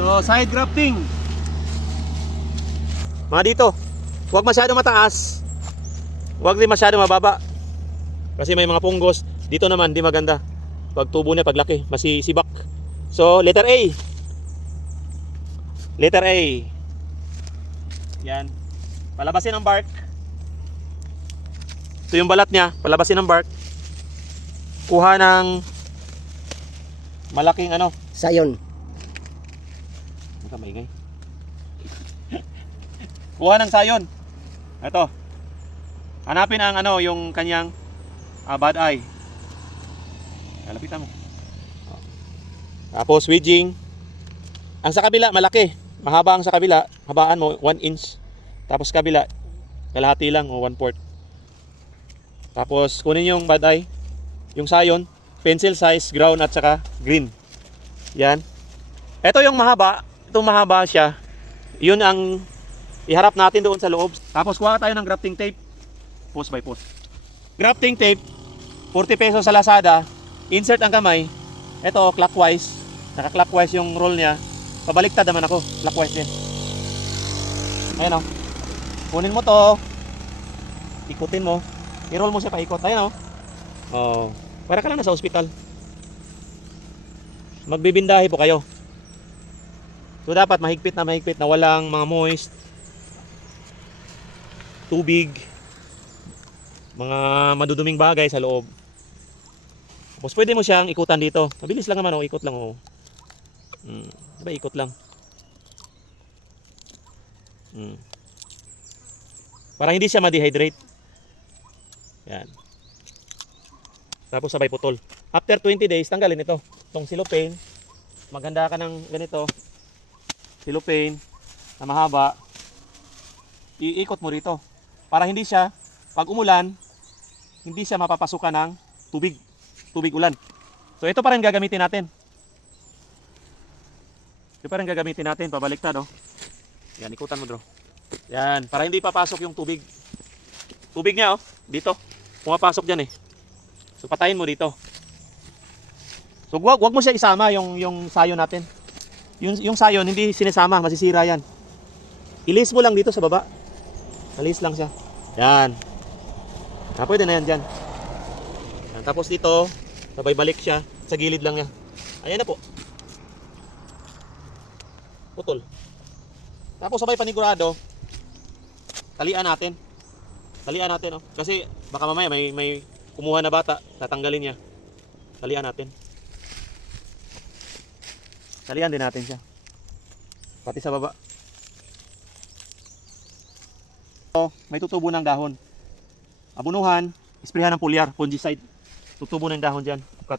So, side grafting. Mga dito, huwag masyado mataas. Huwag din masyado mababa. Kasi may mga punggos. Dito naman, di maganda. Pag tubo niya, paglaki, masisibak. So, letter A. Letter A. Yan. Palabasin ang bark. Ito yung balat niya. Palabasin ang bark. Kuha ng malaking ano. Sayon. Ito maingay. Kuha ng sayon. Ito. Hanapin ang ano, yung kanyang bad eye. Lapitan mo. Tapos wedging. Ang sa kabila malaki. Mahaba ang sa kabila. Habaan mo 1 inch. Tapos kabila kalahati lang o 1/4. Tapos kunin yung bad eye, yung sayon, pencil size, ground at saka green. Yan. Ito yung mahaba. Itong mahaba siya. Yun ang iharap natin doon sa loob. Tapos kuha tayo ng grafting tape. Post by post. Grafting tape, 40 pesos sa Lazada. Insert ang kamay. Ito clockwise. Naka-clockwise yung roll niya. Pabaliktad naman ako. Clockwise din. Ayan o. Kunin mo to. Ikutin mo. I-roll mo siya paikot. Ayan o. Oh. Para ka lang nasa ospital. Magbibindahe po kayo. So dapat mahigpit na walang mga moist, tubig, mga maduduming bagay sa loob. Tapos pwede mo siyang ikutan dito. Mabilis lang naman, ikot lang. Diba ikot lang. Para hindi siya ma-dehydrate. Yan. Tapos sabay putol. After 20 days, tanggalin ito. Itong cellophane. Maganda ka ng ganito. Cellophane na mahaba. Iikot mo rito. Para hindi siya, pag umulan, hindi siya mapapasukan ng tubig ulan. So ito pa rin gagamitin natin. Ito pa rin gagamitin natin. Pabaliktad, oh. Yan, ikutan mo, bro. Yan, para hindi papasok yung tubig. Tubig niya, oh. Dito. Pumapasok dyan, eh. So patayin mo dito. So wag mo siya isama yung sayon natin. Yung sayon hindi sinesama, masisira yan. Ilis mo lang dito sa baba. Alis lang siya. Yan. Pwede na yan dyan. Yan. Tapos dito, sabay balik siya. Sa gilid lang niya. Ayan na po. Putol. Tapos sabay panigurado. Talian natin. Talian natin, oh. Kasi baka mamaya may kumuha na bata, tatanggalin niya. Talian natin. Talian din natin siya. Pati sa baba. So, may tutubo ng dahon. Abunuhan, isprehan ng foliar, fungicide. Tutubo ng dahon dyan. Cut.